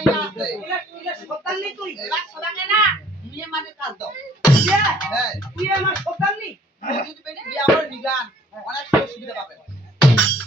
ইলা সত্তান নি তুই এবার সদাকে না, বিয়ে মানে কাজ দাও। ইয়া তুই আমার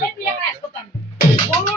I'd